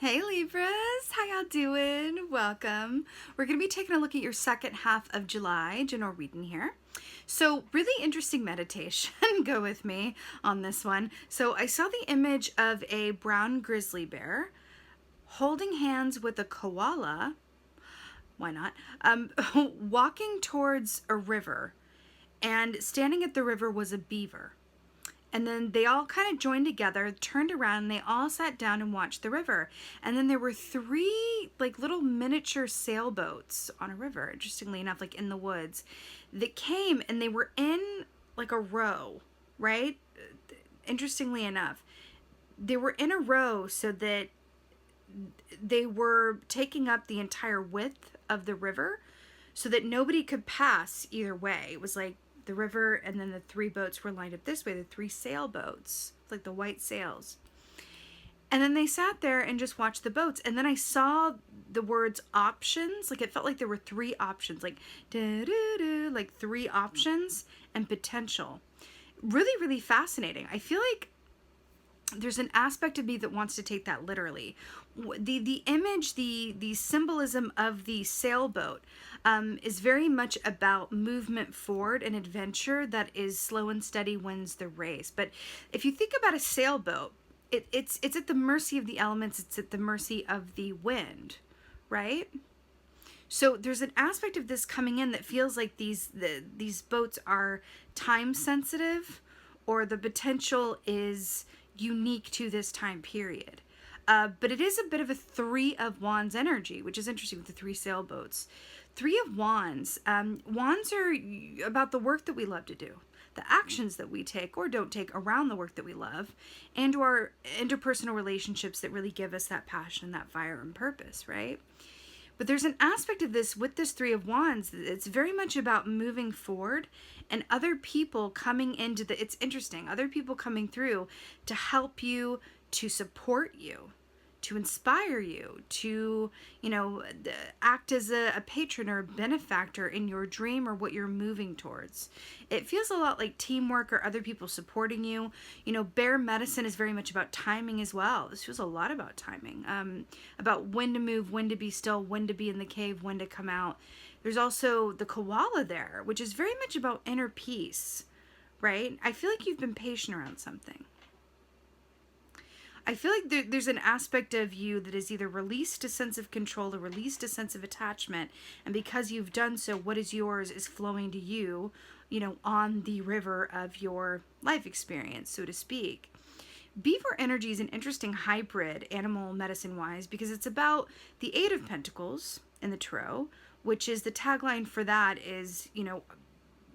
Hey Libras, how y'all doing? Welcome. We're going to be taking a look at your second half of July, general reading here. So really interesting meditation. Go with me on this one. So I saw the image of a brown grizzly bear holding hands with a koala, why not, walking towards a river, and standing at the river was a beaver. And then they all kind of joined together, turned around, and they all sat down and watched the river. And then there were three like little miniature sailboats on a river, interestingly enough, like in the woods, that came, and they were in like a row, right? Interestingly enough, they were in a row so that they were taking up the entire width of the river so that nobody could pass either way. It was like the river, and then the three boats were lined up this way, the three sailboats, like the white sails. And then they sat there and just watched the boats. And then I saw the words options, like it felt like there were three options, like like three options and potential. Really, really fascinating. I feel like there's an aspect of me that wants to take that literally. The image, the symbolism of the sailboat is very much about movement forward and adventure that is slow and steady wins the race. But if you think about a sailboat, it's at the mercy of the elements. It's at the mercy of the wind, right? So there's an aspect of this coming in that feels like these boats are time sensitive, or the potential is unique to this time period. But it is a bit of a Three of Wands energy, which is interesting with the three sailboats. Three of Wands. Wands are about the work that we love to do, the actions that we take or don't take around the work that we love, and our interpersonal relationships that really give us that passion, that fire and purpose, right? But there's an aspect of this with this Three of Wands. It's very much about moving forward and other people coming into it's interesting, other people coming through to help you, to support you, to inspire you, to, act as a patron or a benefactor in your dream or what you're moving towards. It feels a lot like teamwork or other people supporting you. Bear medicine is very much about timing as well. This feels a lot about timing, about when to move, when to be still, when to be in the cave, when to come out. There's also the koala there, which is very much about inner peace, right? I feel like you've been patient around something. I feel like there's an aspect of you that is either released a sense of control or released a sense of attachment. And because you've done so, what is yours is flowing to you, on the river of your life experience, so to speak. Beaver energy is an interesting hybrid, animal medicine-wise, because it's about the Eight of Pentacles in the Tarot, which is the tagline for that is,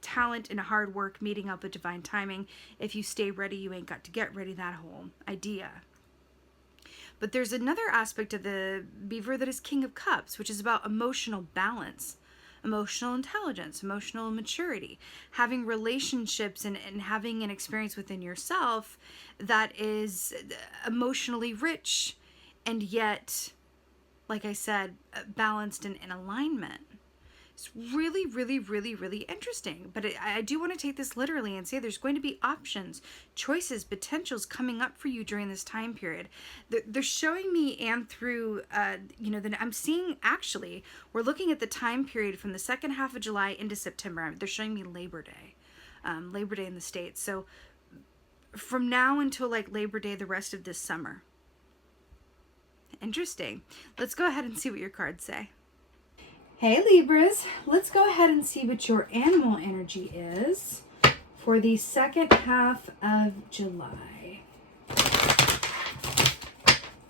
talent and hard work meeting up with divine timing. If you stay ready, you ain't got to get ready, that whole idea. But there's another aspect of the beaver that is King of Cups, which is about emotional balance, emotional intelligence, emotional maturity, having relationships and having an experience within yourself that is emotionally rich and yet, like I said, balanced and in alignment. It's really, really, really, really interesting. But I do want to take this literally and say there's going to be options, choices, potentials coming up for you during this time period. They're showing me, and through, then I'm seeing, actually, we're looking at the time period from the second half of July into September. They're showing me Labor Day in the States. So from now until like Labor Day, the rest of this summer. Interesting. Let's go ahead and see what your cards say. Hey Libras, let's go ahead and see what your animal energy is for the second half of July. Let's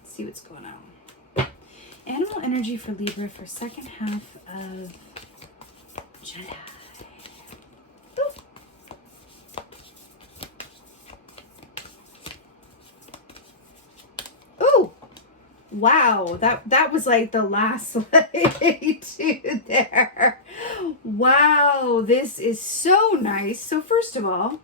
see what's going on. Animal energy for Libra for second half of July. Ooh! Wow, that was like the last lay to there. Wow, this is so nice. So first of all,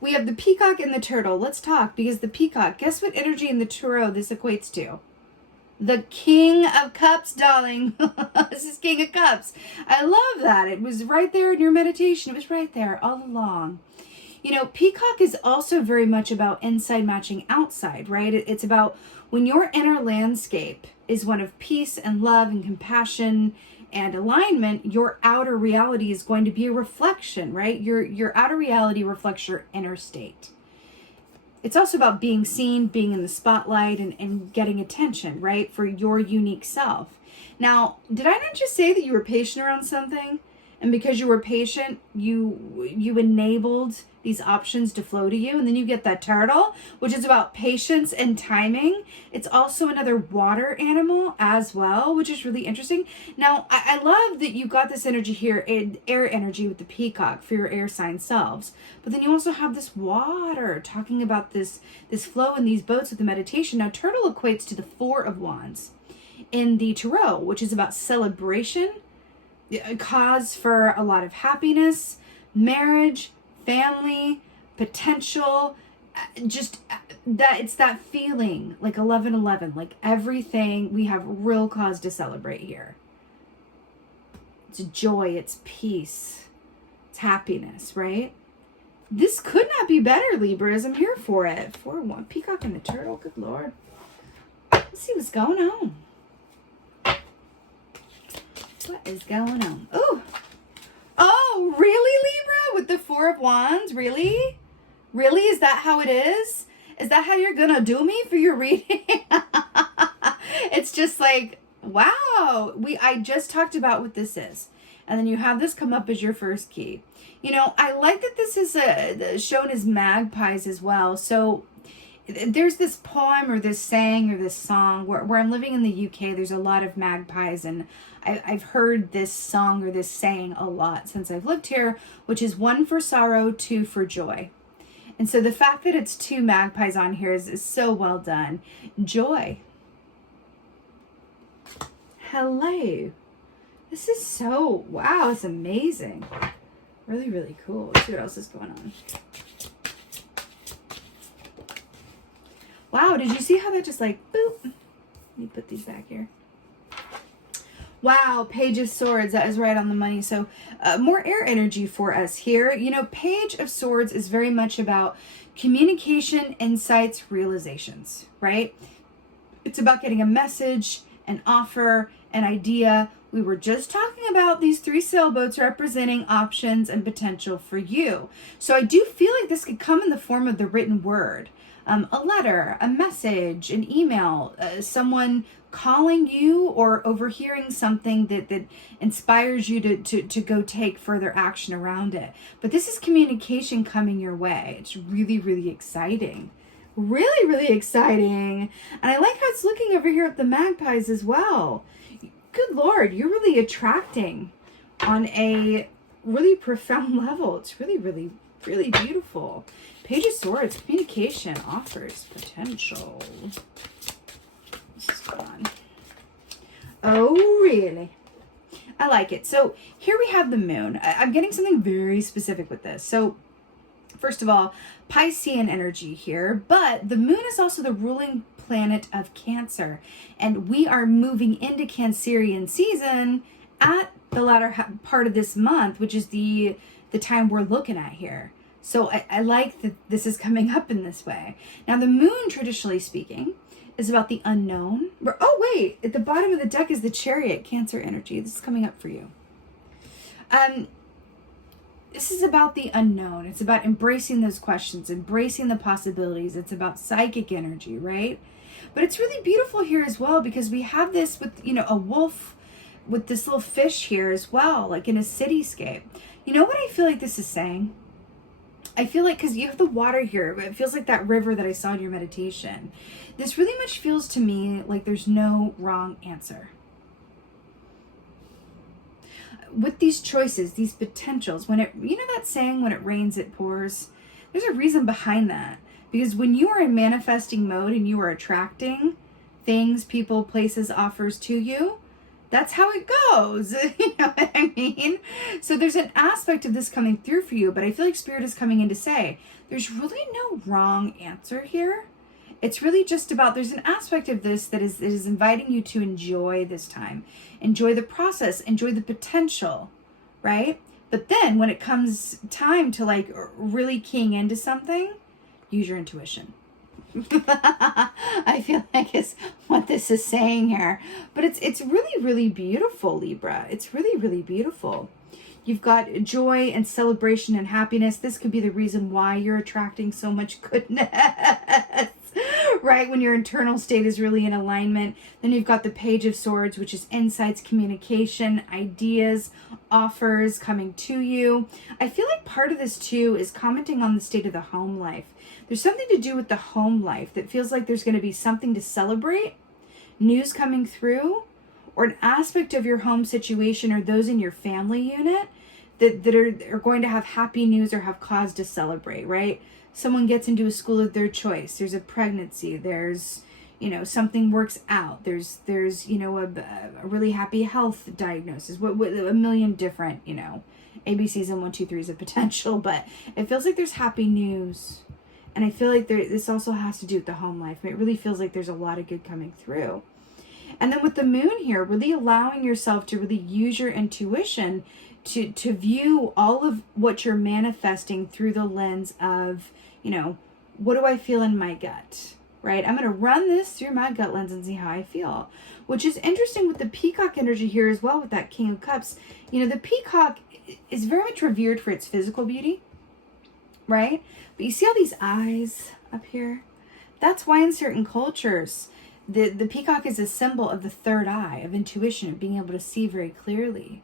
we have the peacock and the turtle. Let's talk, because the peacock, guess what energy in the tarot this equates to? The King of Cups, darling. This is King of Cups. I love that. It was right there in your meditation. It was right there all along. You know, peacock is also very much about inside matching outside, right? It's about when your inner landscape is one of peace and love and compassion and alignment, your outer reality is going to be a reflection, right? Your outer reality reflects your inner state. It's also about being seen, being in the spotlight, and getting attention, right? For your unique self. Now, did I not just say that you were patient around something? And because you were patient, you enabled these options to flow to you. And then you get that turtle, which is about patience and timing. It's also another water animal as well, which is really interesting. Now, I love that you got this energy here, air energy with the peacock for your air sign selves. But then you also have this water talking about this flow in these boats with the meditation. Now, turtle equates to the 4 of Wands in the tarot, which is about celebration, a cause for a lot of happiness, marriage, family, potential, just that it's that feeling like 11:11, like everything, we have real cause to celebrate here. It's joy, it's peace, it's happiness, right? This could not be better, Libras. I'm here for it. 4-1, peacock and the turtle, good Lord. Let's see what's going on. What is going on? Oh, really, Libra? With the 4 of Wands? Really? Really? Is that how it is? Is that how you're gonna do me for your reading? It's just like, wow. I just talked about what this is. And then you have this come up as your first key. You know, I like that this is shown as magpies as well. So there's this poem or this saying or this song where I'm living in the UK. There's a lot of magpies, and I've heard this song or this saying a lot since I've lived here, which is 1 for sorrow, 2 for joy. And so the fact that it's 2 magpies on here is so well done. Joy. Hello. This is so, wow, it's amazing. Really, really cool. Let's see what else is going on. Wow, did you see how that just like, boop? Let me put these back here. Wow, Page of Swords, that is right on the money. So more air energy for us here. You know, Page of Swords is very much about communication, insights, realizations, right? It's about getting a message, an offer, an idea. We were just talking about these 3 sailboats representing options and potential for you. So I do feel like this could come in the form of the written word. A letter, a message, an email, someone calling you or overhearing something that inspires you to go take further action around it. But this is communication coming your way. It's really, really exciting. Really, really exciting. And I like how it's looking over here at the magpies as well. Good Lord, you're really attracting on a really profound level. It's really, really, really beautiful. Page of Swords, communication, offers, potential. This is fun. Oh, really? I like it. So here we have the moon. I'm getting something very specific with this. So first of all, Piscean energy here, but the moon is also the ruling planet of Cancer. And we are moving into Cancerian season at the latter part of this month, which is the time we're looking at here. So I like that this is coming up in this way. Now, the moon, traditionally speaking, is about the unknown. Oh, wait, at the bottom of the deck is the Chariot, Cancer energy. This is coming up for you. This is about the unknown. It's about embracing those questions, embracing the possibilities. It's about psychic energy, right? But it's really beautiful here as well because we have this with, you know, a wolf with this little fish here as well, like in a cityscape. You know what I feel like this is saying? I feel like, because you have the water here, but it feels like that river that I saw in your meditation. This really much feels to me like there's no wrong answer. With these choices, these potentials, when it, you know that saying, when it rains, it pours? There's a reason behind that. Because when you are in manifesting mode and you are attracting things, people, places, offers to you, that's how it goes. You know what I mean? So there's an aspect of this coming through for you, but I feel like Spirit is coming in to say, there's really no wrong answer here. It's really just about, there's an aspect of this that is inviting you to enjoy this time. Enjoy the process, enjoy the potential, right? But then when it comes time to like really keying into something, use your intuition. I feel like is what this is saying here. But it's really, really beautiful, Libra. It's really, really beautiful. You've got joy and celebration and happiness. This could be the reason why you're attracting so much goodness, right? When your internal state is really in alignment. Then you've got the Page of Swords, which is insights, communication, ideas, offers coming to you. I feel like part of this too is commenting on the state of the home life. There's something to do with the home life that feels like there's going to be something to celebrate, news coming through, or an aspect of your home situation or those in your family unit that are going to have happy news or have cause to celebrate, right? Someone gets into a school of their choice. There's a pregnancy. There's, something works out. There's a really happy health diagnosis. What a million different, ABCs and 1, 2, 3s of potential, but it feels like there's happy news. And I feel like this also has to do with the home life. It really feels like there's a lot of good coming through. And then with the moon here, really allowing yourself to really use your intuition to view all of what you're manifesting through the lens of, what do I feel in my gut, right? I'm going to run this through my gut lens and see how I feel, which is interesting with the peacock energy here as well with that King of Cups. The peacock is very much revered for its physical beauty, right? But you see all these eyes up here? That's why in certain cultures, the peacock is a symbol of the third eye, of intuition, of being able to see very clearly,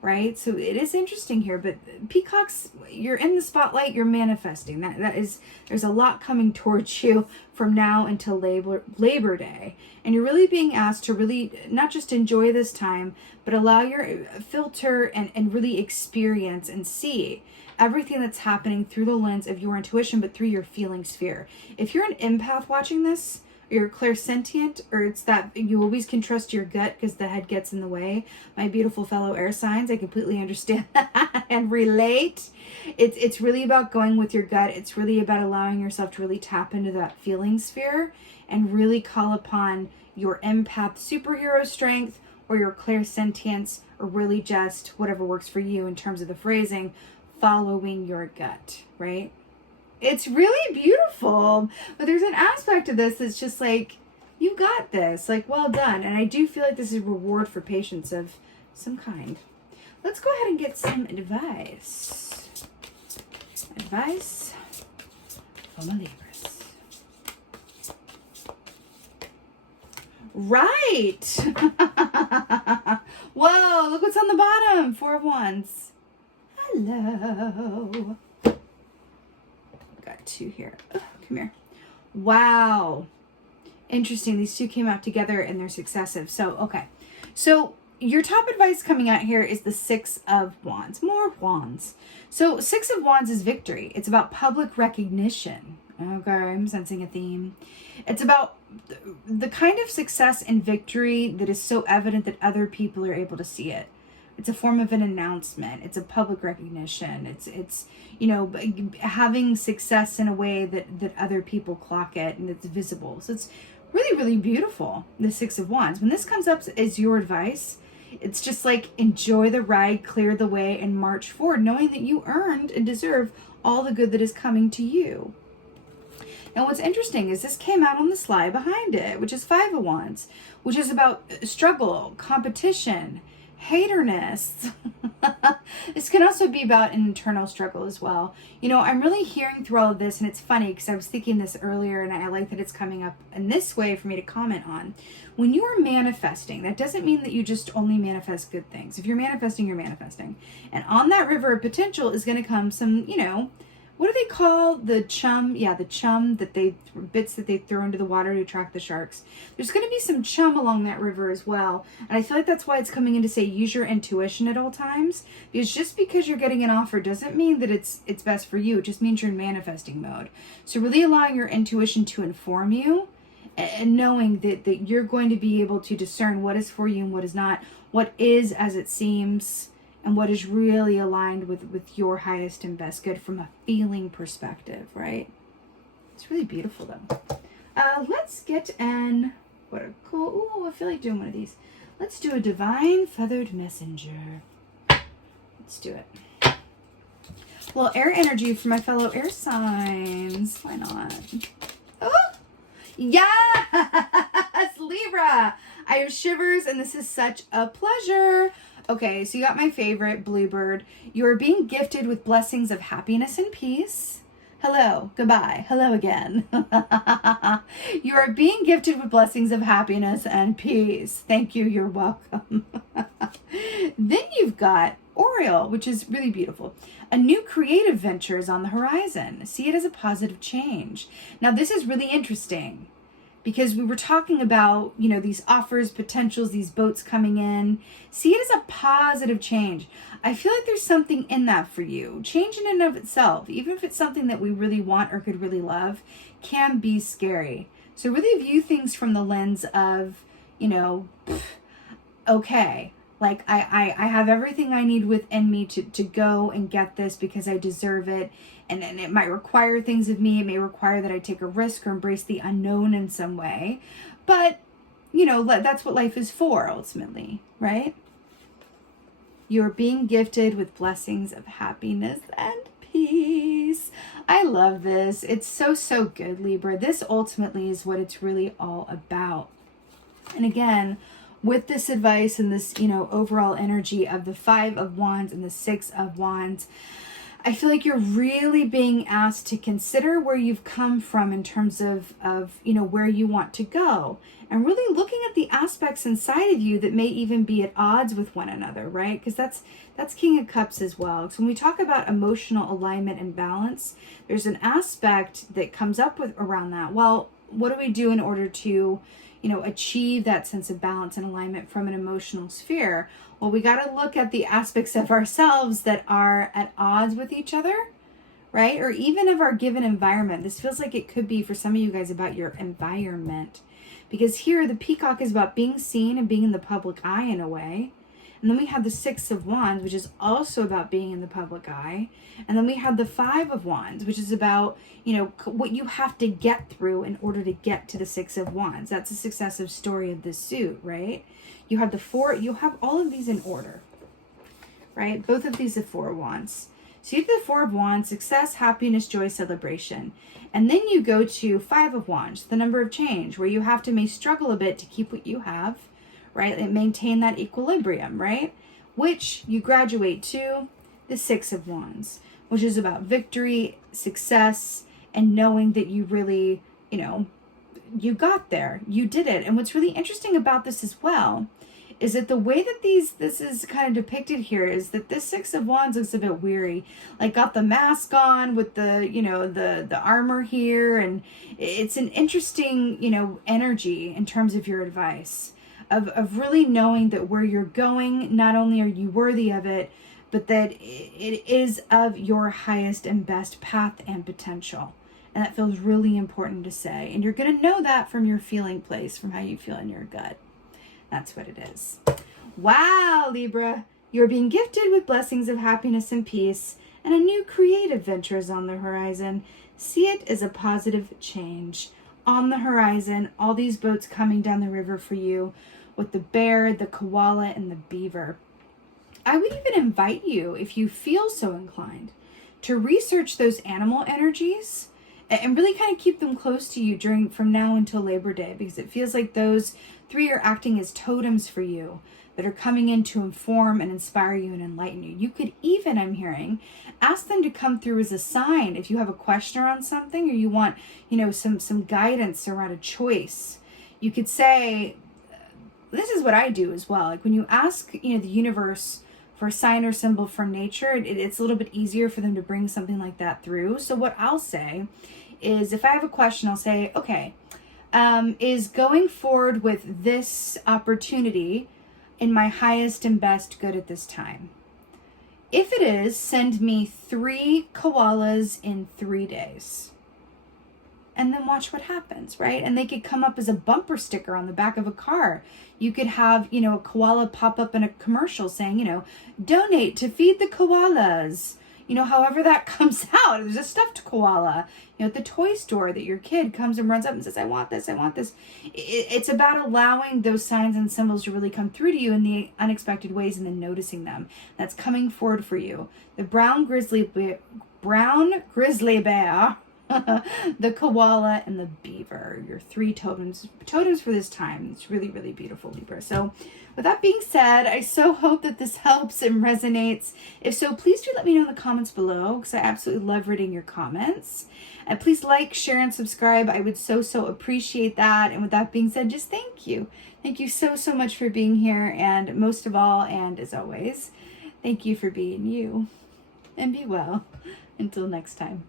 right? So it is interesting here, but peacocks, you're in the spotlight, you're manifesting. There's a lot coming towards you from now until Labor Day. And you're really being asked to really not just enjoy this time, but allow your filter and really experience and see everything that's happening through the lens of your intuition, but through your feeling sphere. If you're an empath watching this, or you're clairsentient, or it's that you always can trust your gut because the head gets in the way, my beautiful fellow air signs, I completely understand that and relate. It's really about going with your gut. It's really about allowing yourself to really tap into that feeling sphere and really call upon your empath superhero strength or your clairsentience, or really just whatever works for you in terms of the phrasing, following your gut, right? It's really beautiful, but there's an aspect of this that's just like, you got this, like, well done. And I do feel like this is a reward for patience of some kind. Let's go ahead and get some advice. Advice from a Libras. Right. Whoa, look what's on the bottom. 4 of Wands. Hello. Got 2 here. Oh, come here. Wow. Interesting. These 2 came out together and they're successive. So, okay. So your top advice coming out here is the 6 of Wands. More Wands. So 6 of Wands is victory. It's about public recognition. Okay, I'm sensing a theme. It's about the kind of success and victory that is so evident that other people are able to see it. It's a form of an announcement. It's a public recognition. It's having success in a way that other people clock it and it's visible. So it's really, really beautiful, the 6 of Wands. When this comes up as your advice, it's just like, enjoy the ride, clear the way, and march forward, knowing that you earned and deserve all the good that is coming to you. Now, what's interesting is this came out on the slide behind it, which is 5 of Wands, which is about struggle, competition, haterness. This can also be about an internal struggle as well. I'm really hearing through all of this, and it's funny because I was thinking this earlier, and I like that it's coming up in this way for me to comment on. When you are manifesting, that doesn't mean that you just only manifest good things. If you're manifesting, you're manifesting. And on that river of potential is going to come some, what do they call the chum? Yeah, the chum bits that they throw into the water to attract the sharks. There's going to be some chum along that river as well. And I feel like that's why it's coming in to say use your intuition at all times. Because just because you're getting an offer doesn't mean that it's best for you. It just means you're in manifesting mode. So really allowing your intuition to inform you and knowing that you're going to be able to discern what is for you and what is not, what is as it seems, and what is really aligned with your highest and best good from a feeling perspective, right? It's really beautiful, though. Let's get what a cool, ooh, I feel like doing one of these. Let's do a Divine Feathered Messenger. Let's do it. Well, air energy for my fellow air signs. Why not? Oh, yes, Libra. I have shivers, and this is such a pleasure. Okay, so you got my favorite, Bluebird. You are being gifted with blessings of happiness and peace. Hello, goodbye, hello again. You are being gifted with blessings of happiness and peace. Thank you, you're welcome. Then you've got Oriole, which is really beautiful. A new creative venture is on the horizon. See it as a positive change. Now, this is really interesting because we were talking about, you know, these offers, potentials, these boats coming in. See it as a positive change. I feel like there's something in that for you. Change in and of itself, even if it's something that we really want or could really love, can be scary. So really view things from the lens of, you know, okay, like I have everything I need within me to go and get this because I deserve it. And it might require things of me. It may require that I take a risk or embrace the unknown in some way. But, you know, that's what life is for ultimately, right? You're being gifted with blessings of happiness and peace. I love this. It's so, so good, Libra. This ultimately is what it's really all about. And again, with this advice and this, you know, overall energy of the 5 of Wands and the 6 of Wands, I feel like you're really being asked to consider where you've come from in terms of, you know, where you want to go. And really looking at the aspects inside of you that may even be at odds with one another, right? Because that's King of Cups as well. So when we talk about emotional alignment and balance, there's an aspect that comes up with around that. Well, what do we do in order to, you know, achieve that sense of balance and alignment from an emotional sphere? Well, we got to look at the aspects of ourselves that are at odds with each other, right? Or even of our given environment. This feels like it could be for some of you guys about your environment. Because here the peacock is about being seen and being in the public eye in a way. And then we have the 6 of Wands, which is also about being in the public eye. And then we have the 5 of Wands, which is about, you know, what you have to get through in order to get to the 6 of Wands. That's a successive story of this suit, right? You have the 4, you have all of these in order, right? Both of these are 4 of Wands. So you have the 4 of Wands, success, happiness, joy, celebration. And then you go to 5 of Wands, the number of change, where you have to may struggle a bit to keep what you have, right? And maintain that equilibrium, right? Which you graduate to the 6 of Wands, which is about victory, success, and knowing that you really, you know, you got there, you did it. And what's really interesting about this as well is that the way that this is kind of depicted here is that this 6 of Wands looks a bit weary, like got the mask on with the, you know, the armor here. And it's an interesting, you know, energy in terms of your advice of really knowing that where you're going, not only are you worthy of it, but that it is of your highest and best path and potential. And that feels really important to say. And you're going to know that from your feeling place, from how you feel in your gut. That's what it is. Wow, Libra. You're being gifted with blessings of happiness and peace, and a new creative venture is on the horizon. See it as a positive change. On the horizon, all these boats coming down the river for you with the bear, the koala, and the beaver. I would even invite you, if you feel so inclined, to research those animal energies and really kind of keep them close to you from now until Labor Day, because it feels like those 3 are acting as totems for you that are coming in to inform and inspire you and enlighten you. You could even, I'm hearing, ask them to come through as a sign if you have a question around something or you want, you know, some guidance around a choice. You could say, this is what I do as well. Like when you ask, you know, the universe for a sign or symbol from nature, it's a little bit easier for them to bring something like that through. So what I'll say is if I have a question, I'll say, okay, is going forward with this opportunity in my highest and best good at this time? If it is, send me 3 koalas in 3 days. And then watch what happens, right? And they could come up as a bumper sticker on the back of a car. You could have, you know, a koala pop up in a commercial saying, you know, donate to feed the koalas. you know, however that comes out. There's a stuffed koala, you know, at the toy store that your kid comes and runs up and says, I want this, I want this. It's about allowing those signs and symbols to really come through to you in the unexpected ways and then noticing them. That's coming forward for you. The brown grizzly bear, the koala, and the beaver, your 3 totems for this time. It's really, really beautiful, Libra. So with that being said, I so hope that this helps and resonates. If so, please do let me know in the comments below, because I absolutely love reading your comments. And please like, share, and subscribe. I would so appreciate that. And with that being said, just thank you. Thank you so much for being here. And most of all, and as always, thank you for being you. And be well. Until next time.